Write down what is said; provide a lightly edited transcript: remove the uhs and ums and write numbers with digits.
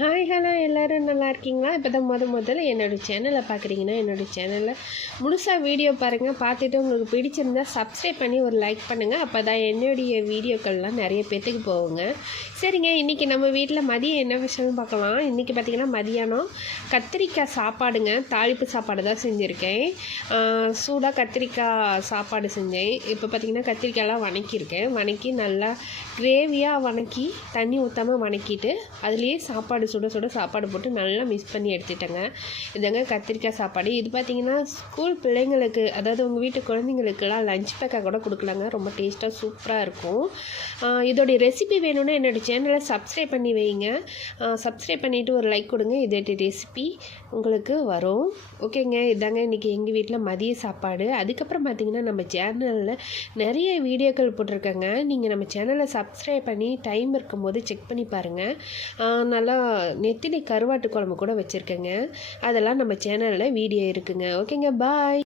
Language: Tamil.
ஹாய் ஹலோ எல்லோரும் நல்லா இருக்கீங்களா? இப்போ தான் முதல்ல என்னோடய சேனலை பார்க்குறீங்கன்னா என்னோடய சேனலில் முழுசாக வீடியோ பாருங்கள். பார்த்துட்டு உங்களுக்கு பிடிச்சிருந்தா சப்ஸ்கிரைப் பண்ணி ஒரு லைக் பண்ணுங்கள். அப்போ தான் என்னுடைய வீடியோக்கள்லாம் நிறைய பேர்த்துக்கு போகுங்க. சரிங்க, இன்றைக்கி நம்ம வீட்டில் மதியம் என்ன விஷயம்னு பார்க்கலாம். இன்றைக்கி பார்த்திங்கன்னா மதியானம் கத்திரிக்காய் சாப்பாடுங்க, தாளிப்பு சாப்பாடு தான் செஞ்சுருக்கேன். சூடாக கத்திரிக்காய் சாப்பாடு செஞ்சேன். இப்போ பார்த்திங்கன்னா கத்திரிக்காயெலாம் வணக்கி நல்லா கிரேவியாக வணக்கி தண்ணி ஊற்றாமல் வணக்கிட்டு அதுலேயே சாப்பாடு சுட சுட சாப்பாடு போட்டு நல்லா மிக்ஸ் பண்ணி எடுத்துட்டேங்க. இதாங்க கத்திரிக்காய் சாப்பாடு. இது பார்த்திங்கன்னா ஸ்கூல் பிள்ளைங்களுக்கு, அதாவது உங்கள் வீட்டு குழந்தைங்களுக்கெல்லாம் லஞ்ச் பேக்காக கூட கொடுக்கலாங்க. ரொம்ப டேஸ்ட்டாக சூப்பராக இருக்கும். இதோடைய ரெசிபி வேணும்னா என்னோடய சேனலை சப்ஸ்கிரைப் பண்ணி வைங்க. சப்ஸ்கிரைப் பண்ணிவிட்டு ஒரு லைக் கொடுங்க. இதோடைய ரெசிபி உங்களுக்கு வரும். ஓகேங்க, இதாங்க இன்றைக்கி எங்கள் வீட்டில் மதிய சாப்பாடு. அதுக்கப்புறம் பார்த்திங்கன்னா நம்ம சேனலில் நிறைய வீடியோக்கள் போட்டிருக்கேங்க. நீங்கள் நம்ம சேனலை சப்ஸ்கிரைப் பண்ணி டைம் இருக்கும்போது செக் பண்ணி பாருங்கள். நல்லா நெத்திலி கருவாட்டு குழம்பு கூட வச்சுருக்கேங்க. அதெல்லாம் நம்ம சேனலில் வீடியோ இருக்குங்க. ஓகேங்க, பாய்.